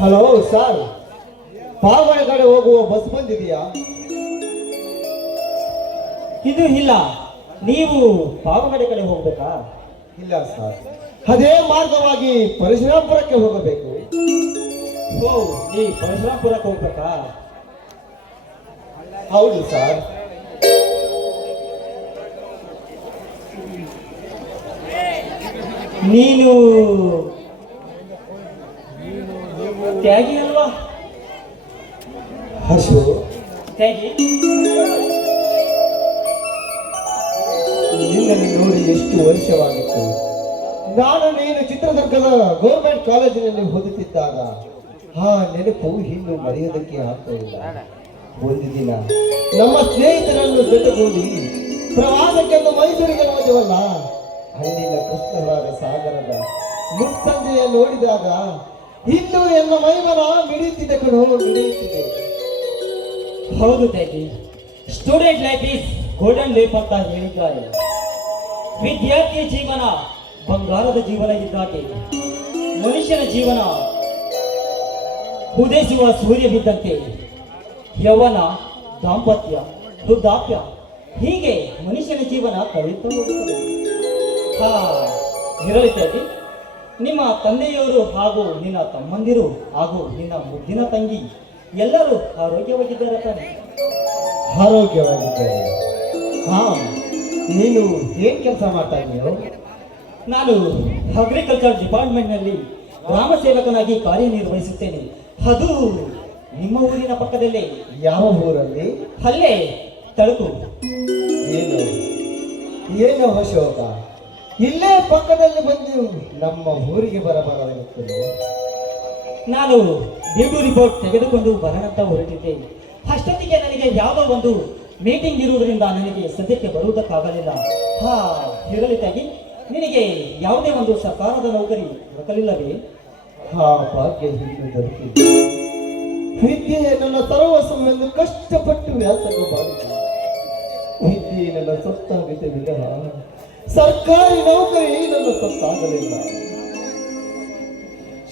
Hello sir, Pavagada ಕಡೆ ಹೋಗುವ bus ಬಂದಿದೆಯಾ? ಇದು ಇಲ್ಲ. ನೀವು ಪಾವಗಡ ಕಡೆ ಹೋಗ್ಬೇಕಾ? ಇಲ್ಲ ಸರ್, ಅದೇ ಮಾರ್ಗವಾಗಿ ಪರಶುರಾಂಪುರಕ್ಕೆ ಹೋಗಬೇಕು. ಓ, ನೀ ಪರಶುರಾಂಪುರಕ್ಕೆ ಹೋಗ್ಬೇಕಾ? ಹೌದು ಸರ್. ನೀನು ತ್ಯಾಗಿ ಅಲ್ವಾ? ಹರ್ಷು, ತ್ಯಾಗಿ. ನಿನ್ನನ್ನು ನೋಡಿ ಎಷ್ಟು ವರ್ಷವಾಗಿತ್ತು. ನಾನು ನೀನು ಚಿತ್ರದುರ್ಗದ ಗೌರ್ಮೆಂಟ್ ಕಾಲೇಜಿನಲ್ಲಿ ಓದುತ್ತಿದ್ದಾಗ ಆ ನೆನಪು ಇನ್ನು ಮರೆಯೋದಕ್ಕೆ ಆಗ್ತಾ ಇಲ್ಲ. ಒಂದು ದಿನ ನಮ್ಮ ಸ್ನೇಹಿತರನ್ನು ಜೊತೆಗೂಡಿ ಪ್ರವಾಸಕ್ಕೆಂದು ಮೈಸೂರಿಗೆ ಹೋದವಲ್ಲ, ಅಲ್ಲಿನ ಕೃಷ್ಣರಾಜ ಸಾಗರದ ಮುಸ್ಸಂಜೆಯ ನೋಡಿದಾಗ ಇನ್ನು ಎನ್ನ ಮೈಮನ ಮಿಡಿಯುತ್ತಿದೆ ಕಣೋ, ಮಿಡಿಯುತ್ತಿದೆ. ಹೌದು Tyagi, student life is golden life ಅಂತ ಹೇಳಿದ್ದಾರೆ. ವಿದ್ಯಾರ್ಥಿ ಜೀವನ ಬಂಗಾರದ ಜೀವನ ಇದ್ದಾಗೆ, ಮನುಷ್ಯನ ಜೀವನ ಉದಯಿಸುವ ಸೂರ್ಯ ಬಿದ್ದಂತೆ. ಯೌವನ, ದಾಂಪತ್ಯ, ವೃದ್ಧಾಪ್ಯ, ಹೀಗೆ ಮನುಷ್ಯನ ಜೀವನ ಕಳೆಯುತ್ತಾ ಹೋಗುತ್ತದೆ. ಇರಲಿ ತ್ಯಾಗಿ, ನಿಮ್ಮ ತಂದೆಯವರು ಹಾಗೂ ನಿನ್ನ ತಮ್ಮಂದಿರು ಹಾಗೂ ನಿನ್ನ ಮುದ್ದಿನ ತಂಗಿ ಎಲ್ಲರೂ ಆರೋಗ್ಯವಾಗಿದ್ದಾರೆ ತಾನೆ? ಆರೋಗ್ಯವಾಗಿದ್ದಾರೆ. ಹಾ, ನೀನು ಏನ್ ಕೆಲಸ ಮಾಡ್ತಾ ಇದೀಯೋ? ನಾನು ಅಗ್ರಿಕಲ್ಚರ್ ಡಿಪಾರ್ಟ್ಮೆಂಟ್ನಲ್ಲಿ ಗ್ರಾಮ ಸೇವಕನಾಗಿ ಕಾರ್ಯನಿರ್ವಹಿಸುತ್ತೇನೆ. ಅದು ನಿಮ್ಮ ಊರಿನ ಪಕ್ಕದಲ್ಲೇ. ಯಾವ ಊರಲ್ಲಿ? ಅಲ್ಲೇ ತಳಕು. ಏನು ಏನು ಅಶೋಕ, ಇಲ್ಲೇ ಪಕ್ಕದಲ್ಲಿ ಬಂದು ನಮ್ಮ ಊರಿಗೆ ಬರಬಾರದಿರುತ್ತದೆ. ನಾನು ಡ್ಯೂಟಿ ರಿಪೋರ್ಟ್ ತೆಗೆದುಕೊಂಡು ಬರೋಣಂತ ಹೊರಟಿದ್ದೇನೆ. ಅಷ್ಟೊತ್ತಿಗೆ ನನಗೆ ಯಾವುದೋ ಒಂದು ಮೀಟಿಂಗ್ ಇರುವುದರಿಂದ ನನಗೆ ಸದ್ಯಕ್ಕೆ ಬರುವುದಕ್ಕಾಗಲಿಲ್ಲ. ಇರಲಿ ತ್ಯಾಗಿ, ನಿನಗೆ ಯಾವುದೇ ಒಂದು ಸರ್ಕಾರದ ನೌಕರಿ ದೊರಕಲಿಲ್ಲವೇ? ಭಾಗ್ಯ ಇನ್ನು ದೊರಕಿದೆ. ವಿದ್ಯೆ ನನ್ನ ಸರ್ವಸ್ವವೆಂದು ಕಷ್ಟಪಟ್ಟು ವ್ಯಾಸಂಗ ಮಾಡಿದೆ. ವಿದ್ಯೆ ನನ್ನ ಸೊತ್ತಾಗಿದೆ ವಿನಃ ಸರ್ಕಾರಿ ನೌಕರಿ ನನ್ನ ಸೊತ್ತಾಗಲಿಲ್ಲ.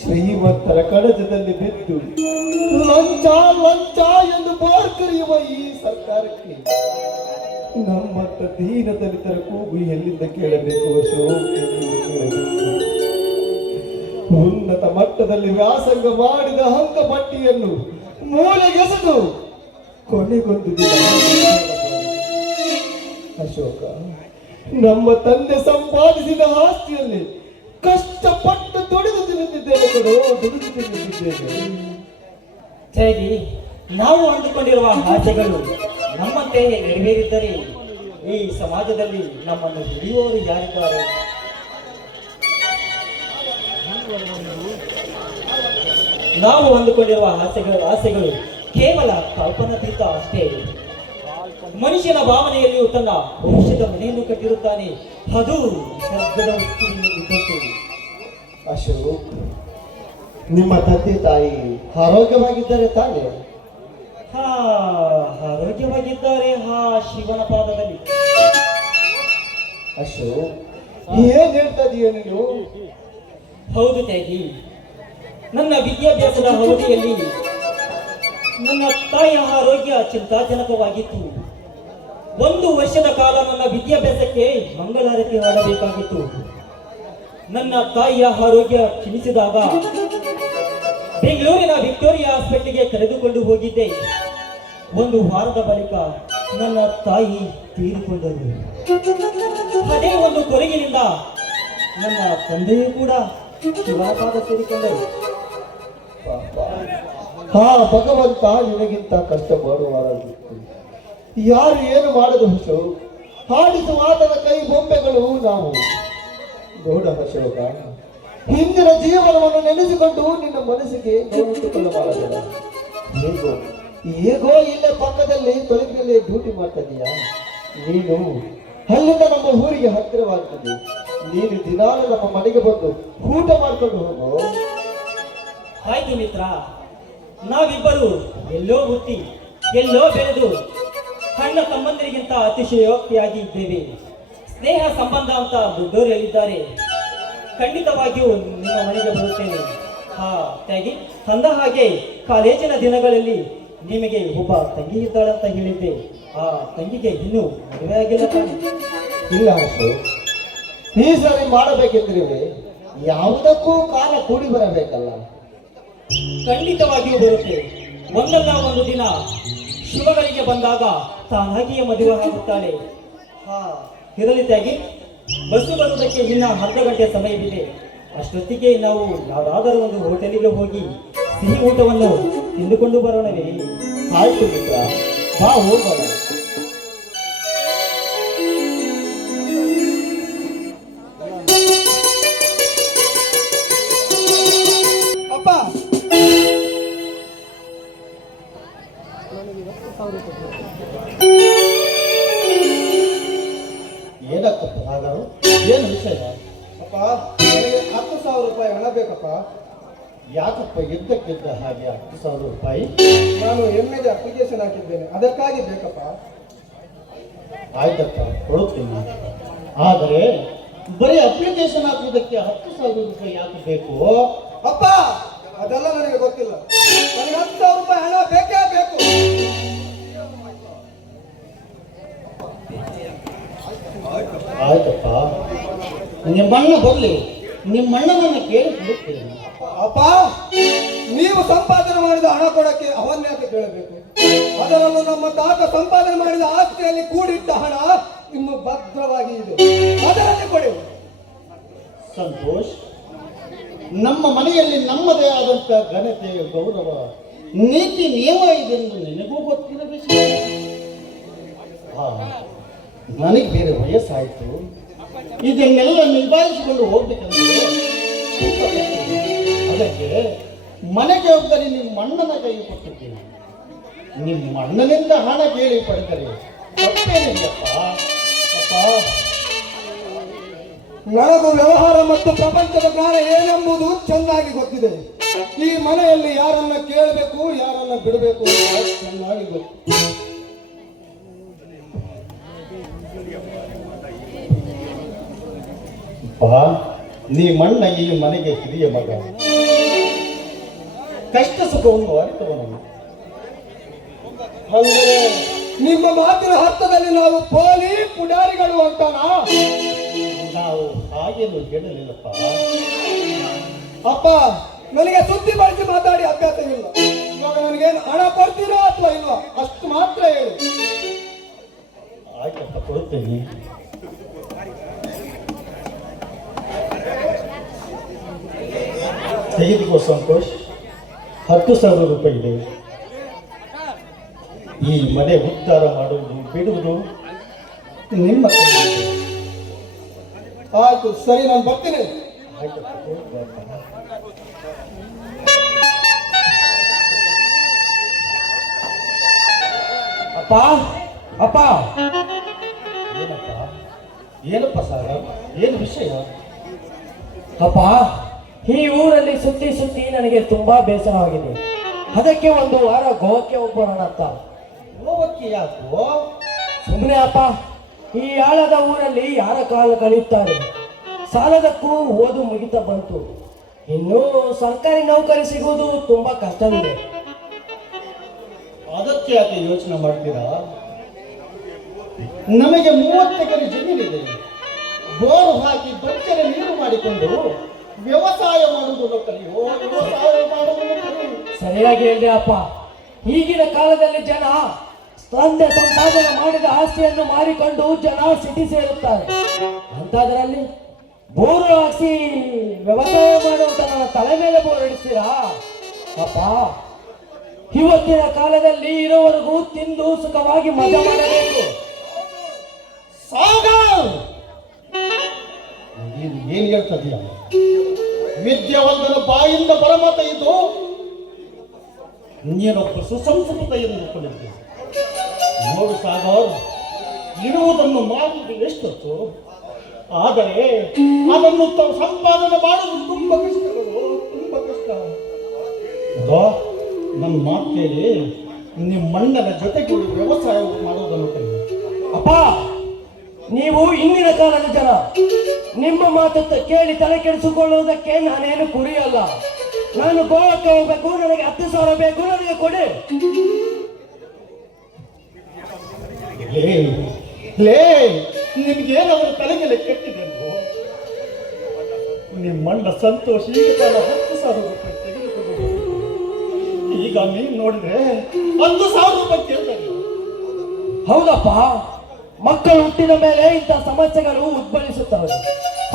ಶ್ರೀಮಂತರ ಕಡಜದಲ್ಲಿ ಬಿದ್ದು ಲಂಚ ಲಂಚ ಎಂದು ಬಾರ್ ಕರೆಯುವ ಈ ಸರ್ಕಾರಕ್ಕೆ ನಮ್ಮಂತ ದೀನ ದಲಿತರ ಕೂಗು ಎಲ್ಲಿಂದ ಕೇಳಬೇಕು? ಉನ್ನತ ಮಟ್ಟದಲ್ಲಿ ವ್ಯಾಸಂಗ ಮಾಡಿದ ಹಂಕ ಪಟ್ಟಿಯನ್ನು ಮೂಲೆಗೆಸೆದು ಕೊನೆಗೊಂದು ದಿನ ಅಶೋಕ, ನಮ್ಮ ತಂದೆ ಸಂಪಾದಿಸಿದ ಆಸ್ತಿಯಲ್ಲಿ ಕಷ್ಟಪಟ್ಟು ದುಡಿದು ತಿನ್ನುತ್ತಿದ್ದೇನೆ ಕಣೋ, ದುಡಿದು ತಿನ್ನುತ್ತಿದ್ದೇನೆ. ತ್ಯಾಗಿ, ನಾವು ಅಂದುಕೊಂಡಿರುವ ಆಸೆಗಳು ನಮ್ಮಂತೆ ನೆರವೇರಿದ್ದರೆ ಈ ಸಮಾಜದಲ್ಲಿ ನಮ್ಮನ್ನು ಹಿಡಿಯುವವರು ಯಾರಿದ್ದಾರೆ? ನಾವು ಅಂದುಕೊಂಡಿರುವ ಆಸೆಗಳು ಕೇವಲ ಕಲ್ಪನಾತೀತ ಅಷ್ಟೇ. ಮನುಷ್ಯನ ಭಾವನೆಯಲ್ಲಿಯೂ ತನ್ನ ಭವಿಷ್ಯದ ಮನೆಯನ್ನು ಕಟ್ಟಿರುತ್ತಾನೆ. ಅದು ಅಶೋಕ್, ನಿಮ್ಮ ತಂದೆ ತಾಯಿ ಆರೋಗ್ಯವಾಗಿದ್ದಾರೆ ತಾನೇ? ಆರೋಗ್ಯವಾಗಿದ್ದಾರೆ. ಶಿವನ ಪಾದದಲ್ಲಿ. ಅಶೋಕ್, ಏನ್ ಹೇಳ್ತಾ ಇದೀಯ ನೀನು? ಹೌದು ತ್ಯಾಗಿ, ನನ್ನ ವಿದ್ಯಾಭ್ಯಾಸದ ಅವಧಿಯಲ್ಲಿ ನನ್ನ ತಾಯಿಯ ಆರೋಗ್ಯ ಚಿಂತಾಜನಕವಾಗಿತ್ತು. 1 ವರ್ಷದ ಕಾಲ ನನ್ನ ವಿದ್ಯಾಭ್ಯಾಸಕ್ಕೆ ಮಂಗಳಾರತಿ ಹಾಡಬೇಕಾಗಿತ್ತು. ನನ್ನ ತಾಯಿಯ ಆರೋಗ್ಯ ಕ್ಷೀಣಿಸಿದಾಗ ಬೆಂಗಳೂರಿನ ವಿಕ್ಟೋರಿಯಾ ಹಾಸ್ಪಿಟಲ್ಗೆ ಕರೆದುಕೊಂಡು ಹೋಗಿದ್ದೆ. 1 ವಾರದ ಬಳಿಕ ನನ್ನ ತಾಯಿ ತೀರಿಕೊಂಡರು. ಅದೇ ಒಂದು ಕೊರಗಿನಿಂದ ನನ್ನ ತಂದೆಯೂ ಕೂಡ ಶಿವಪಾದ ಸೇರಿಕೊಂಡರು. ಭಗವಂತ ನಿನಗಿಂತ ಕಷ್ಟ ಮಾಡುವಾರಾಗಿತ್ತು. ಯಾರು ಏನು ಮಾಡದು ಅಶೋಕ್? ಹಾಡಿಸುವ ಆತನ ಕೈ ಬೊಂಬೆಗಳು ನಾವು. ನೋಡ ಅಶೋಕ, ಹಿಂದಿನ ಜೀವನವನ್ನು ನೆನೆಸಿಕೊಂಡು ನಿನ್ನ ಮನಸ್ಸಿಗೆ ನೋವಿಟ್ಟುಕೊಳ್ಳಬಾರದು. ಹೇಗೋ ಇಲ್ಲೇ ಪಕ್ಕದಲ್ಲಿ ತೊಲಗಿನಲ್ಲಿ ಡ್ಯೂಟಿ ಮಾಡ್ತಾ ಇದೀಯಾ ನೀನು. ಅಲ್ಲಿಂದ ನಮ್ಮ ಊರಿಗೆ ಹತ್ತಿರವಾಗ್ತದೆ. ನೀನು ದಿನಾಲು ನಮ್ಮ ಮನೆಗೆ ಬಂದು ಊಟ ಮಾಡ್ಕೊಂಡು ಹೋಗು. ಆಯ್ತು ಮಿತ್ರ, ನಾವಿಬ್ಬರು ಎಲ್ಲೋ ಹುಟ್ಟಿ ಎಲ್ಲೋ ಬೆಳೆದು ಅಣ್ಣ ತಮ್ಮಂದರಿಗಿಂತ ಅತಿಶಯೋಕ್ತಿಯಾಗಿ ಇದ್ದೇವೆ. ಸ್ನೇಹ ಸಂಬಂಧ ಅಂತ ದೊಡ್ಡವರು ಹೇಳಿದ್ದಾರೆ. ಖಂಡಿತವಾಗಿಯೂ ನಿಮ್ಮ ಮನೆಗೆ ಬರುತ್ತೇನೆ. ಹಾ ತಾಗಿ, ಅಂದ ಹಾಗೆ ಕಾಲೇಜಿನ ದಿನಗಳಲ್ಲಿ ನಿಮಗೆ ಒಬ್ಬ ತಂಗಿ ಇದ್ದಾಳಂತ ಹೇಳಿದ್ದೆ. ಆ ತಂಗಿಗೆ ಇನ್ನೂ ಮದುವೆ ಆಗಿಲ್ಲ ತಾನೆ? ಇಲ್ಲ ಹರ್ಷು, ಈ ಸರಿ ಮಾಡಬೇಕೆಂದ್ರೆ ಯಾವುದಕ್ಕೂ ಕಾಲ ಕೂಡಿ ಬರಬೇಕಲ್ಲ. ಖಂಡಿತವಾಗಿಯೂ ಬರುತ್ತೆ. ಒಂದಲ್ಲ ಒಂದು ದಿನ ಶುಭಗಳಿಗೆ ಬಂದಾಗ ತಾನಾಗಿಯೇ ಮದುವೆ ಆಗುತ್ತಾಳೆ. ಹಾ ಇರಲಿ ತಾಗಿ, ಬಸ್ಸು ಬರುವುದಕ್ಕೆ ಇನ್ನ ಅರ್ಧ ಗಂಟೆ ಸಮಯವಿದೆ. ಅಷ್ಟೊತ್ತಿಗೆ ನಾವು ಯಾವುದಾದರೂ ಒಂದು ಹೋಟೆಲಿಗೆ ಹೋಗಿ ಸಿಹಿ ಊಟವನ್ನು ತಿಂದುಕೊಂಡು ಬರೋಣವೇ? ಆಯ್ತು ಮಿತ್ರ, ಬಾ ಹೋಗೋಣ. ಅಪ್ಪ, ಏನಕ್ಕಪ್ಪ ಸಾಗರು, ಏನು ವಿಷಯ? ಅಪ್ಪ, ನನಗೆ 10,000 ರೂಪಾಯಿ ಹಣ ಬೇಕಪ್ಪ. ಯಾಕಪ್ಪ ಇದ್ದಕ್ಕಿದ್ದ ಹಾಗೆ 10,000 ರೂಪಾಯಿ? ನಾನು ಎಮ್ಮೆಗೆ ಅಪ್ಲಿಕೇಶನ್ ಹಾಕಿದ್ದೇನೆ, ಅದಕ್ಕಾಗಿ ಬೇಕಪ್ಪ. ಆಯ್ತಪ್ಪ, ಕೊಡುತ್ತೀನಿ. ಆದರೆ ಬರೀ ಅಪ್ಲಿಕೇಶನ್ ಹಾಕುವುದಕ್ಕೆ 10,000 ರೂಪಾಯಿ ಯಾಕೆ ಬೇಕು? ಅಪ್ಪ, ಅದೆಲ್ಲ ನನಗೆ ಗೊತ್ತಿಲ್ಲ. ನನಗೆ 10,000 ರೂಪಾಯಿ ಹಣ ಬೇಕೇ ಬೇಕು. ಆಯ್ತಪ್ಪ, ನಿಮ್ಮಣ್ಣ ಬರಲಿ, ನಿಮ್ಮಣ್ಣನನ್ನು ಕೇಳಿ ಕೊಡುತ್ತೇನೆ. ಅಪ್ಪ, ನೀವು ಸಂಪಾದನೆ ಮಾಡಿದ ಹಣ ಕೊಡಕ್ಕೆ ಅವನ್ಯಾಕೆ ಕೇಳಬೇಕು? ಅದರಲ್ಲೂ ನಮ್ಮ ತಾತ ಸಂಪಾದನೆ ಮಾಡಿದ ಆಸ್ತಿಯಲ್ಲಿ ಕೂಡಿಟ್ಟ ಹಣ ಇನ್ನು ಭದ್ರವಾಗಿ ಇದೆ, ಅದರಲ್ಲಿ ಕೊಡಿ. ಸಂತೋಷ್, ನಮ್ಮ ಮನೆಯಲ್ಲಿ ನಮ್ಮದೇ ಆದಂತ ಘನತೆ, ಗೌರವ, ನೀತಿ ನಿಯಮ ಇದೆಂದು ನಿನಗೂ ಗೊತ್ತಿನ ವಿಷಯ. ನನಗೆ ಬೇರೆ ವಯಸ್ಸಾಯ್ತು, ಇದನ್ನೆಲ್ಲ ನಿಭಾಯಿಸಿಕೊಂಡು ಹೋಗ್ಬೇಕಂದ್ರೆ ತುಂಬ ಕಷ್ಟ. ಅದಕ್ಕೆ ಮನೆ ಜವಾಬ್ದಾರಿ ನಿಮ್ಮ ಅಣ್ಣನ ಕೈಗೆ ಕೊಟ್ಟಿದ್ದೀನಿ. ನಿಮ್ಮ ಅಣ್ಣನಿಂದ ಹಣ ಕೇಳಿ ಪಡೆದರೆ ತಪ್ಪೇನಿಲ್ಲಪ್ಪ. ಅಪ್ಪ, ನನಗೂ ವ್ಯವಹಾರ ಮತ್ತು ಪ್ರಪಂಚದ ಜ್ಞಾನ ಏನೆಂಬುದು ಚೆನ್ನಾಗಿ ಗೊತ್ತಿದೆ. ಈ ಮನೆಯಲ್ಲಿ ಯಾರನ್ನ ಕೇಳಬೇಕು, ಯಾರನ್ನ ಬಿಡಬೇಕು ಅಂತ ಚೆನ್ನಾಗಿ ಗೊತ್ತು. ಅಪ್ಪ, ನಿಮ್ಮಣ್ಣ ಈ ಮನೆಗೆ ಹಿರಿಯ ಮಗ, ಕಷ್ಟ ಸುಖವನ್ನು ಅರಿತವನು. ಅಂದರೆ ನಿಮ್ಮ ಮಾತಿನ ಅರ್ಥದಲ್ಲಿ ನಾವು ಪೋಲಿ ಪುಡಾರಿಗಳು ಅಂತಾನಾ? ನಾವು ಹಾಗೇನು ಹೇಳಲಿಲ್ಲಪ್ಪ. ಅಪ್ಪ, ನನಗೆ ಸುದ್ದಿ ಬಳಸಿ ಮಾತಾಡಿ ಅಭ್ಯಾಸವಿಲ್ಲ. ಇವಾಗ ನನಗೇನು ಹಣ ಕೊಡ್ತೀರೋ ಅಥವಾ ಇಲ್ವಾ ಅಷ್ಟು ಮಾತ್ರ ಹೇಳಿ. ಆಯ್ತಪ್ಪ, ಕೊಡುತ್ತೇನೆ. ತೆಗೆದುಕೋ ಸಂತೋಷ್, 10,000 ರೂಪಾಯಿ ಇದೆ. ಈ ಮನೆ ಉದ್ಧಾರ ಮಾಡುವುದು ಬಿಡುವುದು ನಿಮ್ಮ ಕೈಯಲ್ಲಿದೆ. ಆಯ್ತು, ಸರಿ, ನಾನು ಬರ್ತೀನಿ. ಆಯ್ತಪ್ಪ, ಹೋಗ್ಬಾ. ಅಪ್ಪ, ಅಪ್ಪ, ಏನಪ್ಪ, ಏನಪ್ಪ ಸಾಗರ್, ಏನು ವಿಷಯ? ಅಪ್ಪ, ಈ ಊರಲ್ಲಿ ಸುತ್ತಿ ಸುತ್ತಿ ನನಗೆ ತುಂಬಾ ಬೇಸರವಾಗಿದೆ. ಅದಕ್ಕೆ ಒಂದು ವಾರ ಗೋವಾಕ್ಕೆ ಹೋಗ್ಬರೋಣ ಅಂತ. ಗೋವಕ್ಕೆ ಯಾಕೋ? ಸುಮ್ಮನೆ ಅಪ್ಪ, ಈ ಆಳದ ಊರಲ್ಲಿ ಯಾರ ಕಾಲ ಕಳೆಯುತ್ತಾರೆ. ಸಾಲದಕ್ಕೂ ಓದು ಮುಗಿತಾ ಬಂತು. ಇನ್ನು ಸರ್ಕಾರಿ ನೌಕರಿ ಸಿಗುವುದು ತುಂಬಾ ಕಷ್ಟವಿದೆ. ಅದಕ್ಕೆ ಯಾಕೆ ಯೋಚನೆ ಮಾಡ್ತೀರಾ? ನಮಗೆ 30 ಎಕರೆ ಜಮೀನಿದೆ. ಬೋರ್ ಹಾಕಿ ಬಚ್ಚರ ನೀರು ಮಾಡಿಕೊಂಡು ವ್ಯವಸಾಯ ಮಾಡುವುದನ್ನು ಕಲಿಯೋ, ವ್ಯವಸಾಯ ಮಾಡುವುದನ್ನು ಕಲಿಯೋ. ಸರಿಯಾಗಿ ಹೇಳಿದೆ ಅಪ್ಪ. ಈಗಿನ ಕಾಲದಲ್ಲಿ ಜನ ತಂದೆ ಸಂಪಾದನೆ ಮಾಡಿದ ಆಸ್ತಿಯನ್ನು ಮಾರಿಕೊಂಡು ಜನ ಸಿಟಿ ಸೇರುತ್ತಾರೆ. ಅಂತದ್ರಲ್ಲಿ ಬೋರು ಹಾಕಿ ವ್ಯವಸಾಯ ಮಾಡುವಂತ ನನ್ನ ತಲೆ ಮೇಲೆ ಬೋರ್ ಹಿಡಿಸ್ತೀರಾ? ಅಪ್ಪ, ಇವತ್ತಿನ ಕಾಲದಲ್ಲಿ ಇರೋವರೆಗೂ ತಿಂದು ಸುಖವಾಗಿ ಮಜಾ ಮಾಡಬೇಕು. ಸಾಗರ್, ನೀನು ಏನ್ ಹೇಳ್ತದೀಯ? ವಿದ್ಯಾವಂತನ ಬಾಯಿಂದ ಪರಮತ ಇದು. ನೀನೊಬ್ಬ ಸುಸಂಸ್ಕೃತ ಎಂದುಕೊಂಡಿದ್ದೆ. ನೋಡು ಸಾಗರ್, ಇರುವುದನ್ನು ಮಾಡುವುದು ಎಷ್ಟೊತ್ತು, ಆದರೆ ಅದನ್ನು ಸಂಪಾದನೆ ಮಾಡುವುದು ತುಂಬಾ ಕಷ್ಟಗಳು, ತುಂಬಾ ಕಷ್ಟ. ನನ್ನ ಮಾತು ಕೇಳಿ ನಿಮ್ಮಣ್ಣನ ಜೊತೆಗೂಡಿ ವ್ಯವಸಾಯ ಮಾಡುವುದನ್ನು ಕಲಿ. ಅಪ್ಪ, ನೀವು ಇಂದಿನ ಕಾಲದ ಜನ. ನಿಮ್ಮ ಮಾತು ಕೇಳಿ ತಲೆ ಕೆಡಿಸಿಕೊಳ್ಳುವುದಕ್ಕೆ ನಾನೇನು ಕುರಿಯಲ್ಲ. ನಾನು ಗೋವಾಕ್ಕೆ ಹೋಗ್ಬೇಕು, ನನಗೆ 10,000 ಬೇಕು, ನನಗೆ ಕೊಡಿ. ಲೇ ನಿಮ್ಗೇನಾದ್ರೂ ತಲೆಗೆಲೆ ಕೆಟ್ಟಿದೆ ನಿಮ್ಮಣ್ಣ ಸಂತೋಷ್ ಈಗ ತಾನ 10,000 ರೂಪಾಯಿ ತೆಗೆದುಕೊಂಡು ಈಗ ನೀನ್ ನೋಡಿದ್ರೆ 1,000 ರೂಪಾಯಿ ಕೇಳ್ತಾರೆ. ಹೌದಪ್ಪ, ಮಕ್ಕಳು ಹುಟ್ಟಿದ ಮೇಲೆ ಇಂಥ ಸಮಸ್ಯೆಗಳು ಉದ್ಭವಿಸುತ್ತವೆ.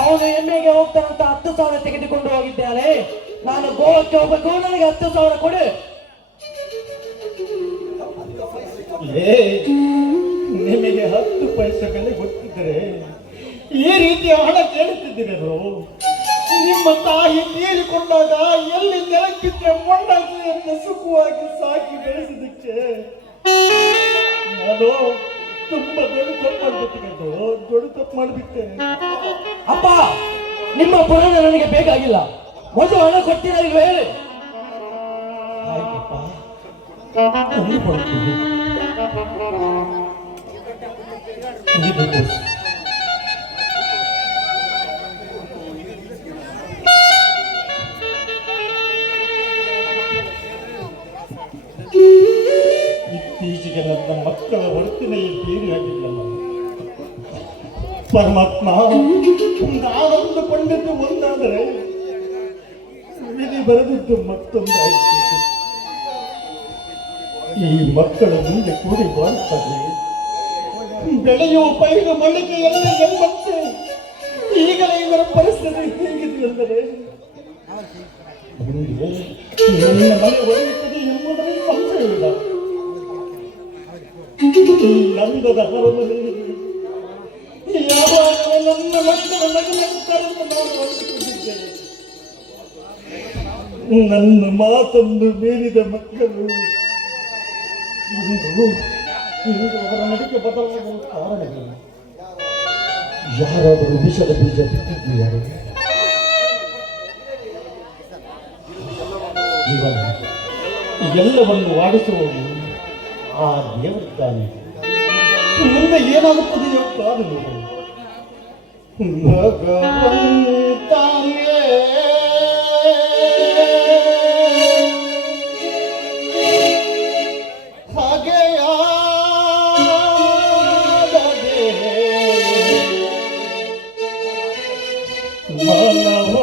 ಅವನು ಎಮ್ಮೆಗೆ ಹೋಗ್ತಾನಂತ 10,000 ತೆಗೆದುಕೊಂಡು ಹೋಗಿದ್ದಾನೆ. ನಾನು ಗೋವಾಕ್ಕೆ ಹೋಗ್ಬೇಕು, ನನಗೆ 10,000 ಕೊಡಿ. ಲೇ ನಿಮಗೆ 10 ಪೈಸೆ ಬೆಲೆ ಗೊತ್ತಿದ್ದರೆ ಈ ರೀತಿಯ ಹಣ ಕೇಳುತ್ತಿದ್ದೀರೇನು? ನಿಮ್ಮ ತಾಯಿ ತೀರಿಕೊಂಡಾಗ ಎಲ್ಲಿ ನೆಲಕ್ಕಿದ್ರೆ ಮೊಂಡಾಗಿ ಅಂತ ಸುಖವಾಗಿ ಸಾಕಿ ಬೆಳೆಸಿದಕ್ಕೆ ನಾನು ತುಂಬಾ ದೊಡ್ಡ ತಪ್ಪು ಮಾಡ್ಬಿಟ್ಟಿದ್ದು, ದೊಡ್ಡ ತಪ್ಪು ಮಾಡಿಬಿಟ್ಟೆ. ಅಪ್ಪ, ನಿಮ್ಮ ಪುರಾಣ ನನಗೆ ಬೇಕಾಗಿಲ್ಲ. ಒಂದು ಹಣ ಕೊಡ್ತೀರಾ ಇಲ್ವೇ ಹೇಳಿ. ಆಯ್ತಪ್ಪ, ತಂದು ಕೊಡ್ತೀನಿ. ಇದು ಇತ್ತೀಚೆಗೆ ನನ್ನ ಮಕ್ಕಳ ವರ್ತನೆ ಬೇರೆಯಾಗಿಲ್ಲ. ಪರಮಾತ್ಮ ನಾನಂದುಕೊಂಡಿದ್ದು ಒಂದಾದರೆ ವಿಧಿ ಬರೆದಿದ್ದು ಮತ್ತೊಂದಾಯಿತು. ಈ ಮಕ್ಕಳು ಮುಂದೆ ಕೂಡಿ ಬಾಳುತ್ತಾರೆ, ಬೆಳೆಯುವ ಪೈರು ಮಳಿಗೆಯಲ್ಲ ಎಂಬಂತೆ ಈಗಲೇ ಇವರ ಪರಿಸ್ಥಿತಿ ಹೇಗಿದೆ ಅಂದರೆ ಮುಂದೆ ನನ್ನ ಮನೆ ಒಡೆಯುತ್ತದೆ ಎಂಬುದರಲ್ಲಿ ಸಂಶಯವಿಲ್ಲ. ಈ ನಂದದ ಹರದಲ್ಲಿ ಯಾವಾಗ ನನ್ನ ಮಕ್ಕಳ ನಗನಗುತ್ತಾರೆಂದು ನಾನು ಅಂದುಕೊಂಡಿದ್ದೇನೆ. ನನ್ನ ಮಾತನ್ನು ಮೀರಿದ ಮಕ್ಕಳು ಇಂದು ಅವರ ನಡಿಗೆ ಬದಲಾಗಲು ಕಾರಣವಿಲ್ಲ. ಯಾರಾದರೂ ವಿಷದ ಬೀಜ ಬಿತ್ತಿದ್ದೀಯಾರು? ಎಲ್ಲವನ್ನು ವಾಡಿಸುವವನು ಆ ದೇವರಿದ್ದಾನೆ. ಮುಂದೆ ಏನಾಗುತ್ತದೆಯೋ ಕಾದು ನೋಡಿ. ಭಗವಂತನೇ ಹಾಗೆಯಾಗದೆ ಮಾನವ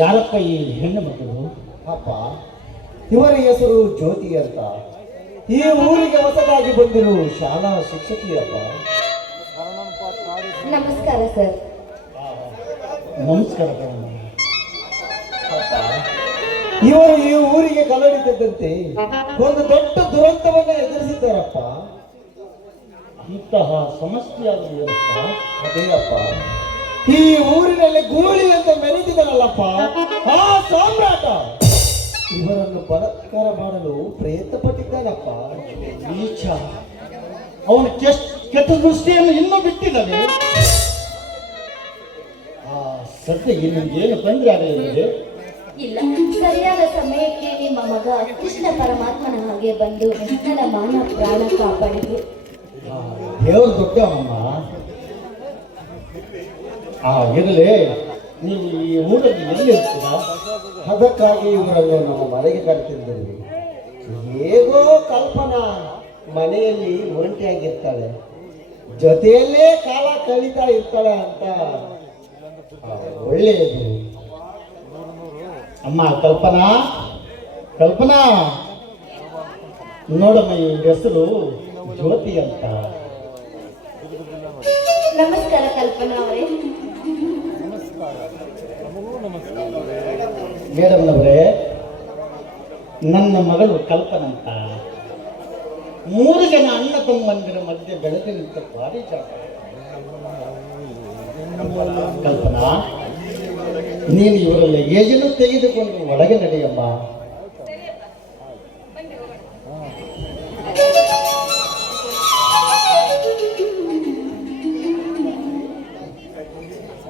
ಯಾರಪ್ಪ ಈ ಹೆಣ್ಣು ಮಕ್ಕಳು? ಅಪ್ಪ, ಇವರ ಹೆಸರು ಜ್ಯೋತಿ ಅಂತ. ಈ ಊರಿಗೆ ಹೊಸದಾಗಿ ಬಂದಿರುವ ಶಾಲಾ ಶಿಕ್ಷಕಿ ಅಪ್ಪ. ನಮಸ್ಕಾರ ಸರ್. ನಮಸ್ಕಾರ. ಅಪ್ಪ, ಇವರು ಈ ಊರಿಗೆ ಕಲಡಿದ್ದಂತೆ ಒಂದು ದೊಡ್ಡ ದುರಂತವನ್ನ ಎದುರಿಸಿದ್ದಾರಪ್ಪ. ಇಂತಹ ಸಮಸ್ಯೆಯಾದರೂ ಏನಪ್ಪ? ಅದೇ ಅಪ್ಪ, ಈ ಊರಿನಲ್ಲಿ ಗೂಳಿ ಅಂತ ಮೆರೆದಿದ್ದಾರಲ್ಲಪ್ಪ ಆ ಸಾಮ್ರಾಟ ಇವರನ್ನು ಬಲಾತ್ಕಾರ ಮಾಡಲು ಪ್ರಯತ್ನ ಪಟ್ಟಿದ್ದಾನಪ್ಪ. ನೀಚ, ಅವನ ಕೆಟ್ಟ ದೃಷ್ಟಿಯನ್ನು ಇನ್ನೂ ಬಿಟ್ಟಿದ್ದಾನೆ. ಸದ್ಯಕ್ಕೆ ನಿಮ್ಗೇನು ತೊಂದರೆ ಆಗಲಿದೆ? ಇಲ್ಲ, ಸರಿಯಾದ ಸಮಯಕ್ಕೆ ನಿಮ್ಮ ಮಗ ಕೃಷ್ಣ ಪರಮಾತ್ಮನ ಹಾಗೆ ಬಂದು ನನ್ನ ಮಾನ ಪ್ರಾಣ ಕಾಪಾಡಿದ್ರು. ದೇವರು ದೊಡ್ಡವಮ್ಮ. ಇರಲಿ, ನೀವು ಈ ಊರಲ್ಲಿ ಎಲ್ಲಿ ಇರ್ತೀರಾ? ಅದಕ್ಕಾಗಿ ಇವರನ್ನು ನಮ್ಮ ಮನೆಗೆ ಕರೆತಿದ್ದೇವೆ. ಹೇಗೋ ಕಲ್ಪನಾ ಮನೆಯಲ್ಲಿ ಒಂಟಿಯಾಗಿರ್ತಾಳೆ, ಜೊತೆಯಲ್ಲೇ ಕಾಲ ಕಳೀತಾ ಇರ್ತಾಳೆ ಅಂತ ಒಳ್ಳೆಯದು. ಅಮ್ಮ ಕಲ್ಪನಾ, ಕಲ್ಪನಾ ನೋಡಮ್ಮ, ಈ ಹೆಸರು ಜ್ಯೋತಿ ಅಂತ. ನಮಸ್ಕಾರ ಕಲ್ಪನಾ ಅವರೇ. ಮೇಡಮ್ನವರೇ, ನನ್ನ ಮಗಳು ಕಲ್ಪನಂತ. 3 ಜನ ಅಣ್ಣ ತಮ್ಮಂದಿರ ಮಧ್ಯೆ ಬೆಳೆದು ನಿಂತ ಭಾರಿ ಜಾಗ. ಕಲ್ಪನಾ, ನೀನು ಇವರ ಲಗೇಜನ್ನು ತೆಗೆದುಕೊಂಡು ಒಳಗೆ ನಡೆಯಮ್ಮ.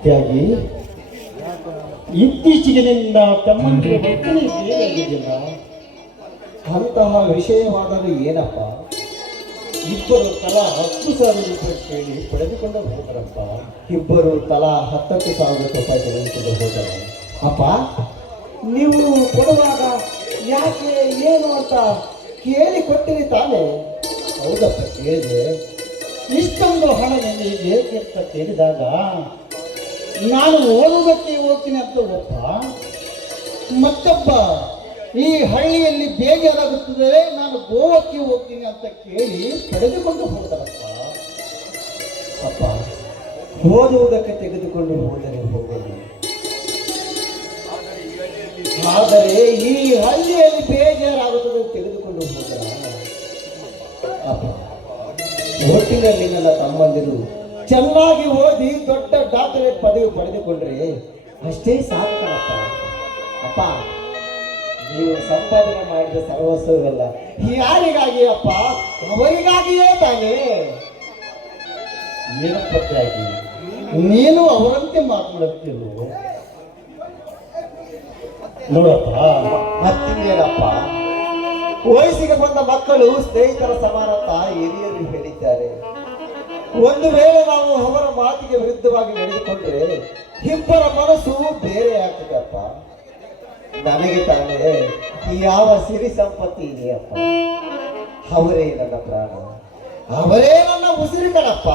ತ್ಯಾಗಿ, ಇತ್ತೀಚೆಗೆ ನಿನ್ನ ತಮ್ಮಂದಿರ ಮಕ್ಕಳು ಹೇಗಿದೆಯಲ್ಲ? ಅಂತಹ ವಿಷಯವಾದರೂ ಏನಪ್ಪ? ಇಬ್ಬರು ತಲಾ 10,000 ರೂಪಾಯಿ ಕೇಳಿ ಪಡೆದುಕೊಂಡು ಹೋದರಪ್ಪ. ಇಬ್ಬರು ತಲಾ 10,000 ರೂಪಾಯಿ ತೆಗೆದುಕೊಂಡು ಹೋದರು. ಅಪ್ಪ, ನೀವು ಕೊಡುವಾಗ ಯಾಕೆ ಏನು ಅಂತ ಕೇಳಿ ಕೊಟ್ಟಿರಿ ತಾನೇ? ಹೌದಪ್ಪ, ಕೇಳಿದೆ. ಇಷ್ಟೊಂದು ಹಣ ನಿನ್ನೆ ಏಕೆ ಅಂತ ಕೇಳಿದಾಗ ನಾನು ಓದುವುದಕ್ಕೆ ಹೋಗ್ತೀನಿ ಅಂತ ಒಬ್ಬ, ಮತ್ತೊಬ್ಬ ಈ ಹಳ್ಳಿಯಲ್ಲಿ ಬೇಜಾರಾಗುತ್ತದೆ ನಾನು ಗೋವಾಕ್ಕೆ ಹೋಗ್ತೀನಿ ಅಂತ ಕೇಳಿ ಪಡೆದುಕೊಂಡು ಹೋದರಪ್ಪ. ಅಪ್ಪ, ಓದುವುದಕ್ಕೆ ತೆಗೆದುಕೊಂಡು ಹೋದರೆ ಹೋಗಲಿ, ಆದರೆ ಈ ಹಳ್ಳಿಯಲ್ಲಿ ಬೇಜಾರಾಗುತ್ತದೆ ತೆಗೆದುಕೊಂಡು ಹೋದರ? ಅಪ್ಪ, ಒಟ್ಟಿನಲ್ಲಿ ನನ್ನ ತಮ್ಮಂದಿರು ಚೆನ್ನಾಗಿ ಓದಿ ದೊಡ್ಡ ಡಾಕ್ಟರೇಟ್ ಪದವಿ ಪಡೆದುಕೊಂಡ್ರೆ ಅಷ್ಟೇ ಸಾಕು ಕಣಪ್ಪ. ಅಪ್ಪ, ನೀವು ಸಂಪಾದನೆ ಮಾಡಿದ ಸರ್ವಸ್ವವೆಲ್ಲ ಯಾರಿಗಾಗಿ ಅಪ್ಪ? ಅವರಿಗಾಗಿಯೇ ತಾನೇ. ಏನಪ್ಪ ತ್ಯಾಗಿ, ನೀನು ಅವರಂತೆ ಮಾತನಾಡುತ್ತಿರು. ನೋಡಪ್ಪ, ಮತ್ತಿನ್ನೇನಪ್ಪ, ವಯಸ್ಸಿಗೆ ಬಂದ ಮಕ್ಕಳು ಸ್ನೇಹಿತರ ಸಮಾನ ಅಂತ ಹಿರಿಯರು ಹೇಳಿದ್ದಾರೆ. ಒಂದು ವೇಳೆ ನಾವು ಅವರ ಮಾತಿಗೆ ವಿರುದ್ಧವಾಗಿ ನಡೆದುಕೊಂಡ್ರೆ ಇಬ್ಬರ ಮನಸ್ಸು ಬೇರೆ ಆಗ್ತದಪ್ಪ. ನನಗೆ ತಾನೇ ಯಾವ ಸಿರಿ ಸಂಪತ್ತಿ ಇದೆಯಪ್ಪ? ಅವರೇ ನನ್ನ ಪ್ರಾಣ, ಅವರೇ ನನ್ನ ಉಸಿರು ಕಣಪ್ಪ.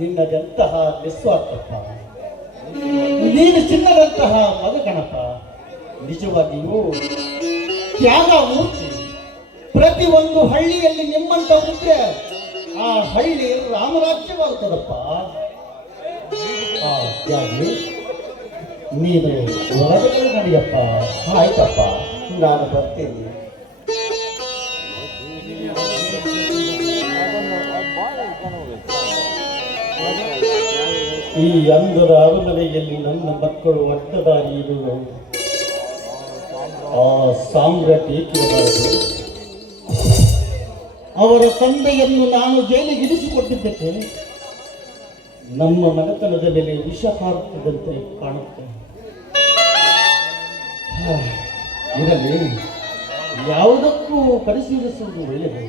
ನಿನ್ನದಂತಹ ನಿಸ್ವಾರ್ಥಪ್ಪ, ನೀನು ಚಿನ್ನದಂತಹ ಮಗ ಕಣಪ್ಪ. ನಿಜವಾಗಿಯೂ ತ್ಯಾಗ ಮೂರ್ತಿ. ಪ್ರತಿ ಒಂದು ಹಳ್ಳಿಯಲ್ಲಿ ನಿಮ್ಮಂತ ಇದ್ರೆ ಆ ಹಳ್ಳಿ ರಾಮರಾಜ್ಯವಾಗುತ್ತದಪ್ಪ. ತ್ಯಾಗಿ, ನೀನು ಹೊರಗಡೆ ನಡೆಯಪ್ಪ. ಆಯ್ತಪ್ಪ, ನಾನು ಬರ್ತೀನಿ. ಈ ಅಂದರ ಅರಮನೆಯಲ್ಲಿ ನನ್ನ ಮಕ್ಕಳು ಅಡ್ಡದಾರಿ ಇರುವುದು ಆ ಸಾಮ್ರಾಟ್ ಏಕಿರಬಾರದು. ಅವರ ತಂದೆಯನ್ನು ನಾನು ಜೈಲಿಗೆ ಇರಿಸಿಕೊಟ್ಟಿದ್ದಕ್ಕೆ ನಮ್ಮ ಮನೆತನದ ಮೇಲೆ ವಿಷ ಹಾರುತ್ತಿದ್ದಂತೆ ಕಾಣುತ್ತೆ. ಇರಲಿ, ಯಾವುದಕ್ಕೂ ಪರಿಶೀಲಿಸುವುದು ಒಳ್ಳೆಯದು.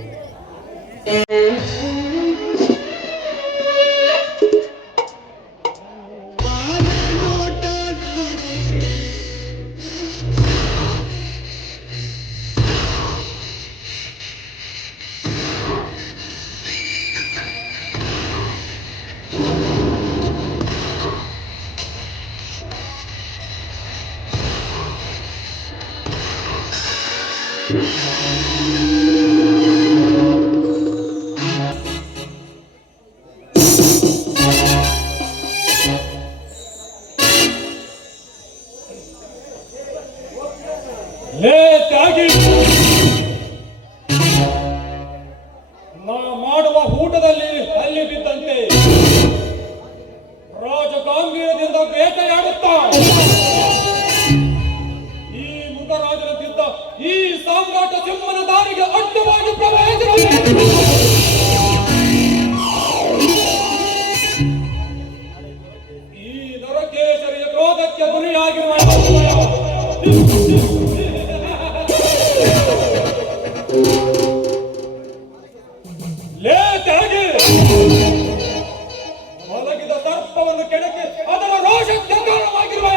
ಲೇ ತ್ಯಾಗಿ, ನಾ ಮಾಡುವ ಊಟದಲ್ಲಿ ಹಲ್ಲಿ ಬಿದ್ದಂತೆ ರಾಜಗಾಂಭೀರ್ಯದಿಂದ ಬೇಟೆಯಾಡುತ್ತಾ ಈ ಮುಖರಾಜನಂತಿದ್ದ ಈ ಸಾಮ್ರಾಟ ಸಿಂಹನ ದಾರಿಗೆ ಅಡ್ಡವಾಗಿ ಪ್ರವೇಶಿಸಬೇಕು. ಈ ನರಕೇಸರಿಯ ಕ್ರೋಧಕ್ಕೆ ಗುರಿಯಾಗಿರುವ ಲೇ ತ್ಯಾಗಿ, ಮಲಗಿದ ಸರ್ಪವನ್ನು ಕೆಡಕಿ ಅದರ ರೋಷಕ್ಕೆ ಕಾರಣವಾಗಿರುವ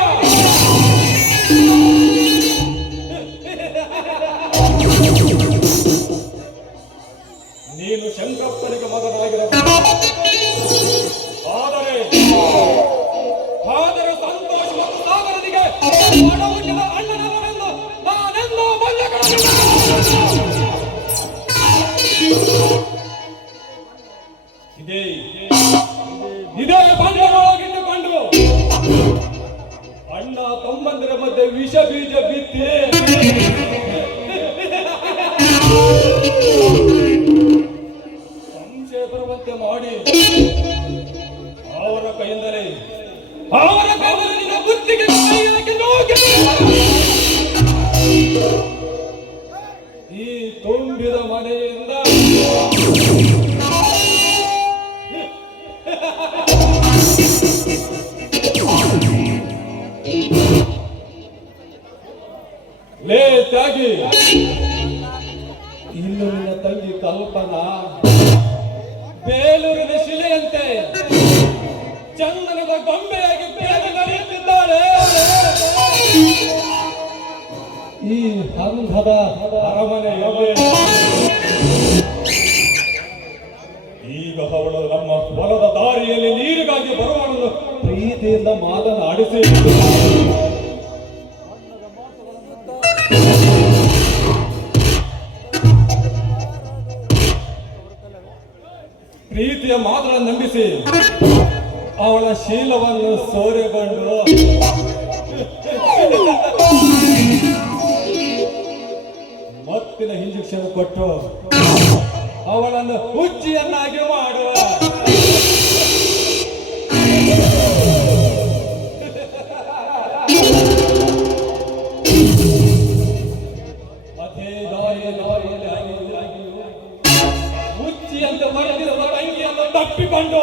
ನೀನು ಶಂಕರಪ್ಪನಿಗೆ ಮಗನಾಗಿರಬಹುದು. ಆದರೆ ಸಂತೋಷ ಮತ್ತು ಸಾಗರನಿಗೆ ಒಡಹುಟ್ಟಿದ ಅಣ್ಣನವರೆಂದು ನಾನೆಂದೂ ಮಲ್ಲಕಡಲಿಲ್ಲ. ಇದೇ ಬಂಡವಾಳವಾಗಿಟ್ಟುಕೊಂಡು ಅಣ್ಣ ತಮ್ಮಂದಿರ ಮಧ್ಯೆ ವಿಷ ಬೀಜ ಬಿತ್ತಿ ಸಂಶಯ ಬರುವಂತೆ ಮಾಡಿ ಅವರ ಕೈಯಿಂದಲೇ ನಿನ್ನ ಬುದ್ಧಿಗೆ ಕೈ ಹಾಕಿ ಈ ತುಂಬಿದ ಮನೆಯಿಂದ ಲೇ ತ್ಯಾಗಿ, ಇನ್ನು ನಿನ್ನ ತಂಗಿ ಕಲ್ಪನಾ ಬೇಲೂರಿನ ಶಿಲೆಯಂತೆ ಚಂದನದ ಗೊಂಬೆಯಾಗಿ ಬೇರೆ ನಡೆಯುತ್ತಿದ್ದಾಳೆ. ಈ ಹಂಧದ ಅರಮನೆಯಲ್ಲಿ ಈಗ ಅವಳು ನಮ್ಮ ಹೊಲದ ದಾರಿಯಲ್ಲಿ ನೀರಿಗಾಗಿ ಬರುವವಳನ್ನು ಪ್ರೀತಿಯಿಂದ ಮಾತನಾಡಿಸಿ ಪ್ರೀತಿಯ ಮಾತುಗಳನ್ನು ನಂಬಿಸಿ ಅವಳ ಶೀಲವನ್ನು ಸೋರೆಗೊಂಡು ಮತ್ತಿನ ಇಂಜೆಕ್ಷನ್ ಕೊಟ್ಟು ಅವಳನ್ನು ಹುಚ್ಚಿಯನ್ನಾಗಿ ಮಾಡುವ ಅದೇ ದಾರಿಯಲ್ಲಿ ಹುಚ್ಚಿಯಂತ ಮರೆತಿರುವ ತಂಗಿಯನ್ನು ತಪ್ಪಿಕೊಂಡು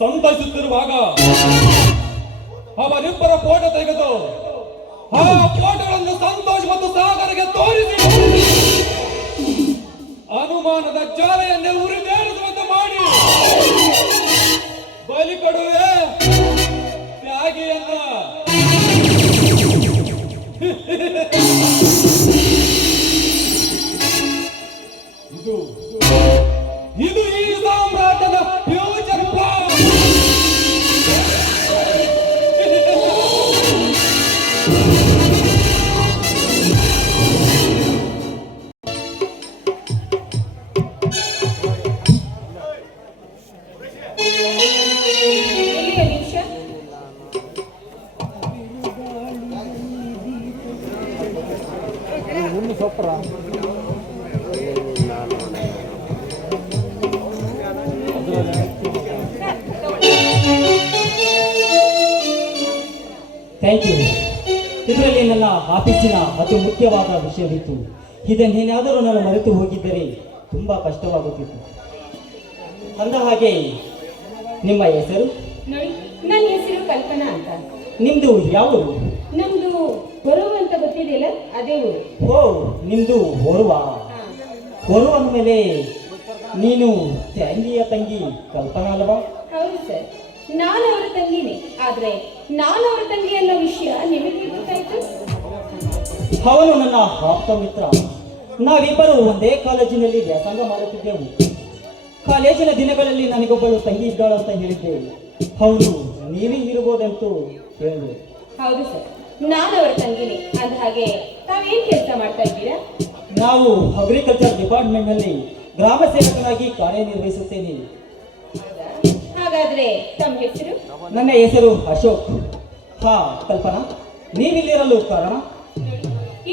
ಸಂತೈಸುತ್ತಿರುವಾಗ ಅವರಿಬ್ಬರ ಫೋಟೋ ತೆಗೆದು ಆ ಫೋಟೋಗಳನ್ನು ಸಂತೋಷ್ ಮತ್ತು ಸಾಗರಿಗೆ ತೋರಿಸಿ ಅನುಮಾನದ ಜಾಲೆಯನ್ನೇ ಉರಿದೇರಿಸುವಂತೆ ಮಾಡಿ ಬಲಿ ಕೊಡುವೆ ತ್ಯಾಗಿಯನ್ನ. ಇದು ಈ ಸಾಮ್ರಾಜ್ಯದ ಫ್ಯೂಚರ್ ಪ್ಲಾನ್. Thank you. ಇದರಲ್ಲಿ ನನ್ನ ಆಫೀಸಿನ ಅತಿ ಮುಖ್ಯವಾದ ವಿಷಯವಿತ್ತು. ಇದನ್ನೇನಾದರೂ ನಾನು ಮರೆತು ಹೋಗಿದ್ದರೆ ತುಂಬ ಕಷ್ಟವಾಗುತ್ತಿತ್ತು. ಅಂದ ಹಾಗೆ ನಿಮ್ಮ ಹೆಸರು? ನೋಡಿ, ನನ್ನ ಹೆಸರು ಕಲ್ಪನಾ ಅಂತ. ನಿಮ್ದು ಯಾವ ಊರು? ನಮ್ದು ಹೊರವು ಅಂತ ಗೊತ್ತಿದೆಯಲ್ಲ, ಅದೇ ಊರು. ಓ, ನಿಮ್ದು ಹೊರುವ. ಹೊರುವ ಅಂದಮೇಲೆ ನೀನು ತ್ಯಾಂಗಿಯ ತಂಗಿ ಕಲ್ಪನಾ ಅಲ್ವಾ? ಹೌದು ಸರ್, ನಾನು ಅವರ ತಂಗಿನೇ. ಆದ್ರೆ ನಾನು ಅವರ ತಂಗಿ ಅನ್ನೋ ವಿಷಯ ನಿಮಗೆ ಗೊತ್ತಾಯ್ತು? ಅವನು ನನ್ನ ಆಪ್ತ ಮಿತ್ರ. ನಾವಿಬ್ಬರು ಒಂದೇ ಕಾಲೇಜಿನಲ್ಲಿ ವ್ಯಾಸಂಗ ಮಾಡುತ್ತಿದ್ದೆವು. ಕಾಲೇಜಿನ ದಿನಗಳಲ್ಲಿ ನನಗೊಬ್ಬಳು ತಂಗಿ ಇದ್ದಾಳು ಅಂತ ಹೇಳಿದ್ದೆ. ಅವನು ನೀವೇ ಇರಬಹುದಂತೂ ಹೇಳಿದೆ. ಹೌದು ಸರ್, ನಾನು ಅವರ ತಂಗಿನಿ. ಅಂದ ಹಾಗೆ ತಾವೇನ್ ಕೆಲಸ ಮಾಡ್ತಾ ಇದ್ದೀರಾ? ನಾವು ಅಗ್ರಿಕಲ್ಚರ್ ಡಿಪಾರ್ಟ್ಮೆಂಟ್ ನಲ್ಲಿ ಗ್ರಾಮ ಸೇವಕನಾಗಿ ಕಾರ್ಯನಿರ್ವಹಿಸುತ್ತೇನೆ. ಹಾಗಾದ್ರೆ ತಮ್ಮ ಹೆಸರು? ನನ್ನ ಹೆಸರು ಅಶೋಕ್. ಹಾ ಕಲ್ಪನಾ, ನೀವಿಲ್ಲಿರಲು ಕಾರಣ?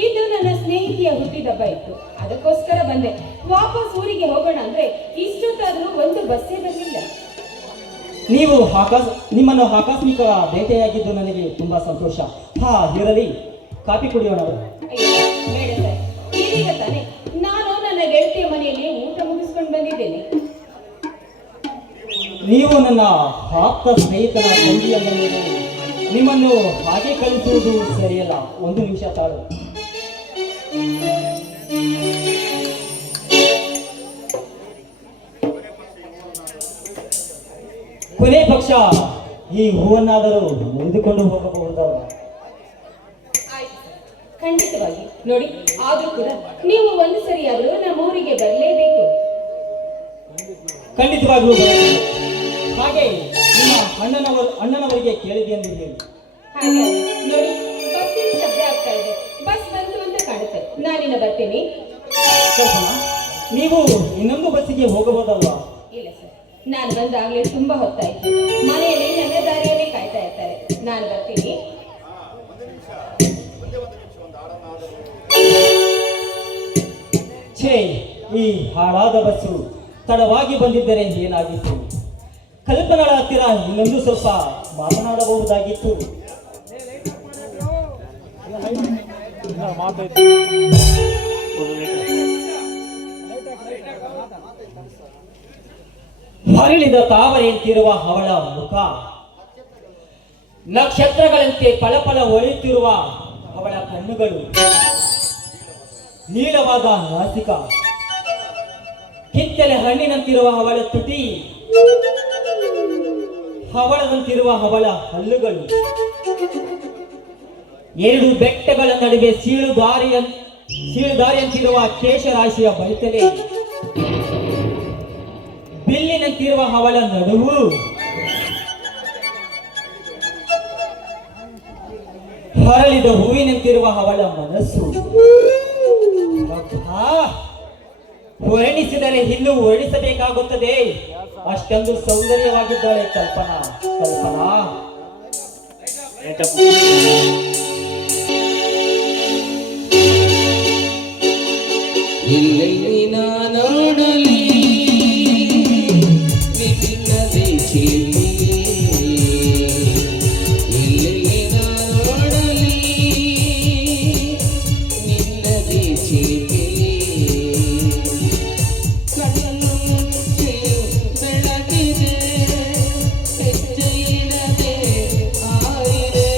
ಇದು ನನ್ನ ಸ್ನೇಹಿತೆಯ ಹುಟ್ಟಿದಬ್ಬ ಇತ್ತು, ಅದಕ್ಕೋಸ್ಕರ ಬಂದೆ. ವಾಪಸ್ ಊರಿಗೆ ಹೋಗೋಣ ಅಂದ್ರೆ ಇಷ್ಟೊತ್ತಾದ್ರೂ ಒಂದು ಬಸ್ಸೇ ಬರಲಿಲ್ಲ. ನೀವು ನಿಮ್ಮನ್ನು ಆಕಸ್ಮಿಕ ಭೇಟಿಯಾಗಿದ್ದು ನನಗೆ ತುಂಬಾ ಸಂತೋಷ. ಹಾ ಇರಲಿ, ಕಾಫಿ ಕುಡಿಯೋಣ. ಅಯ್ಯೋ ಬೇಡ ಸರ್, ಇದೀಗ ತಾನೆ ನಾನು ನನ್ನ ಗೆಳತಿಯ ಮನೆಯಲ್ಲಿ ಊಟ ಮುಗಿಸ್ಕೊಂಡು ಬಂದಿದ್ದೇನೆ. ನೀವು ನನ್ನ ಆಪ್ತ ಸ್ನೇಹಿತನ ತಂಗಿ ಅಂದ ಮೇಲೆ ನಿಮ್ಮನ್ನು ಹಾಗೆ ಕಳಿಸುವುದು ಸರಿಯಲ್ಲ. ಒಂದು ನಿಮಿಷ ತಾಳು. ಕೊನೆ ಪಕ್ಷ ಈ ಹೂವನ್ನಾದರೂ ಮುರಿದುಕೊಂಡು ಹೋಗಬಹುದಲ್ಲ? ಆಯ್ತು, ಖಂಡಿತವಾಗಿ. ನೋಡಿ, ಆದ್ರೂ ಕೂಡ ನೀವು ಒಂದು ಸರಿಯಾದರೂ ನಮ್ಮ ಊರಿಗೆ ಬರಲೇಬೇಕು. ಖಂಡಿತವಾಗ್ಲೂ ಬರುತ್ತೇನೆ. ಹಾಗೆ ನಿಮ್ಮ ಅಣ್ಣನವರಿಗೆ ಕೇಳಿದೆ ಎಂದು ಹೇಳಿ. ಹಾಗೆ ನೋಡಿ, ಬಸ್ಸಿನ ಶಬ್ದ ಆಗ್ತಾ ಇದೆ. ಬಸ್ ಬಂತು ಅಂತ ಕಾಣುತ್ತೆ. ನಾನಿನ್ನ ಬರ್ತೀನಿ. ಕಲ್ಪನಾ, ನೀವು ಇನ್ನೊಂದು ಬಸ್ಸಿಗೆ ಹೋಗಬಹುದಲ್ವಾ? ಇಲ್ಲ ಸರ್, ನಾನು ಬಂದಾಗಲೇ ತುಂಬಾ ಹೊತ್ತಾಯ್ತು. ಮನೆಯಲ್ಲಿ ನನ್ನ ದಾರಿಯನ್ನೇ ಕಾಯ್ತಾ ಇರ್ತಾರೆ. ನಾನು ಬರ್ತೀನಿ. ಛೇ, ಈ ಹಾಳಾದ ಬಸ್ಸು ತಡವಾಗಿ ಬಂದಿದ್ದರೆ ಏನಾಗಿತ್ತು? ಕಲ್ಪನಾಳ ಹತ್ತಿರ ಇನ್ನೊಂದು ಸ್ವಲ್ಪ ಮಾತನಾಡಬಹುದಾಗಿತ್ತು. ಮರಳಿದ ತಾವರೆಯಂತಿರುವ ಅವಳ ಮುಖ, ನಕ್ಷತ್ರಗಳಂತೆ ಫಳಫಳ ಹೊಳೆಯುತ್ತಿರುವ ಅವಳ ಕಣ್ಣುಗಳು, ನೀಳವಾದ ನಾಸಿಕ, ಕಿತ್ತಲೆ ಹಣ್ಣಿನಂತಿರುವ ಅವಳ ತುಟಿ, ಹವಳದಂತಿರುವ ಅವಳ ಹಲ್ಲುಗಳು, ಎರಡು ಬೆಟ್ಟಗಳ ನಡುವೆ ಸೀಳುದಾರಿಯಂತಿರುವ ಕೇಶರಾಶಿಯ ಬಳಿತಲೆ, ಬಿಲ್ಲಿನಂತಿರುವ ಅವಳ ನಡುವು, ಹರಳಿದ ಹೂವಿನಂತಿರುವ ಅವಳ ಮನಸ್ಸು. ವರ್ಣಿಸಿದರೆ ಇನ್ನೂ ವರ್ಣಿಸಬೇಕಾಗುತ್ತದೆ. ಅಷ್ಟೊಂದು ಸೌಂದರ್ಯವಾಗಿದ್ದಾಳೆ ಕಲ್ಪನಾ. ಕಲ್ಪನಾ ಇಲ್ಲಿ ನಾನೋಡಲಿ ನಿನ್ನದೇ ಚೇಳಿ, ಇಲ್ಲಿ ನಾನೋಡಲಿ ನಿನ್ನದೇ ಚೇಳಿ, ಕಣ್ಣು ಬೆಳಗಿದೆ ಹೆಜ್ಜೆ ಇಡದೆ ಆಯಿರೆ,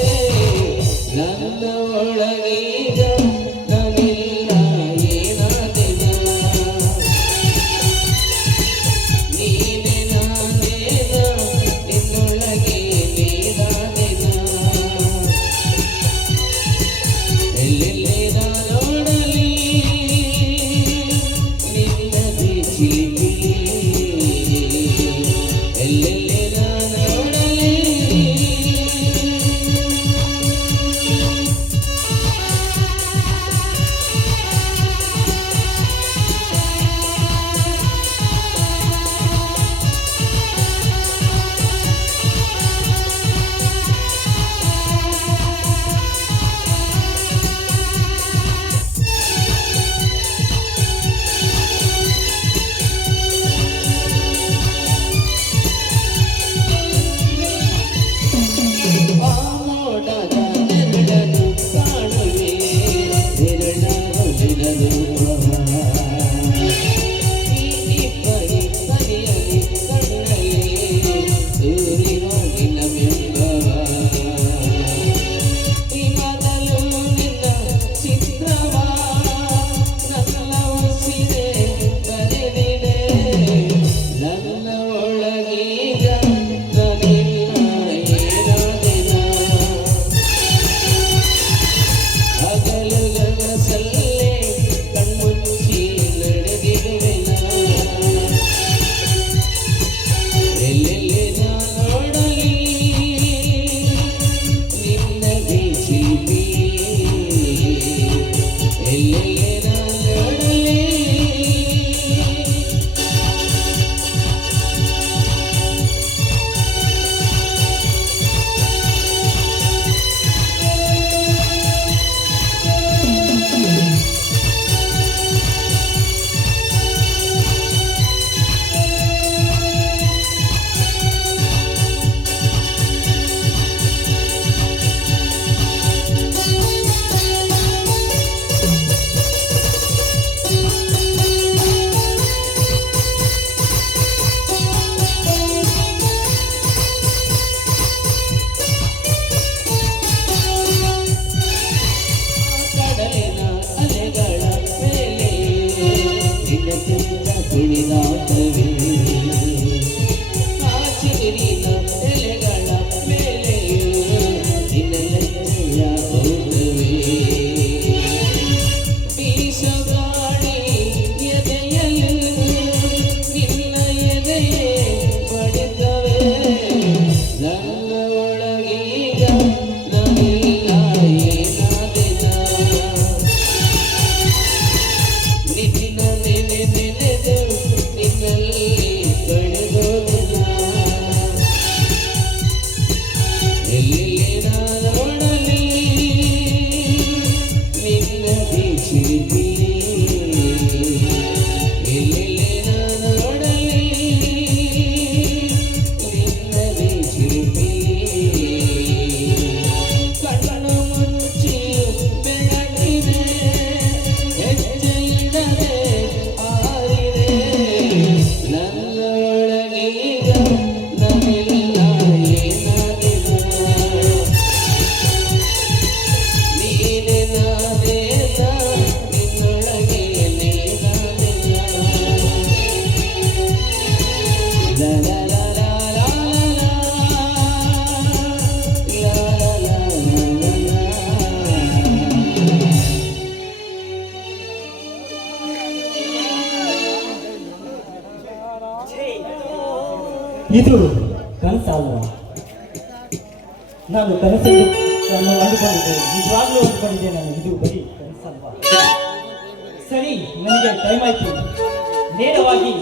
ಇದು ಕನಸಲ್ಲ. ನಾನು ಕನಸನ್ನು ಅಂದುಕೊಂಡಿದ್ದೇನೆ, ನಿಜವಾಗ್ಲೂ ಅಂದುಕೊಂಡಿದ್ದೆ ನಾನು, ಇದು ಬರೀ ಕನಸಲ್ವಾ. ಸರಿ, ನನಗೆ ಟೈಮ್ ಆಯ್ತು. ನೇರವಾಗಿ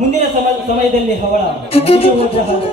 ಮುಂದಿನ ಸಮಯದಲ್ಲಿ ಅವಳ ಮನೆಗೆ ಹೋದ್ರೆ ಹಾಗೆ.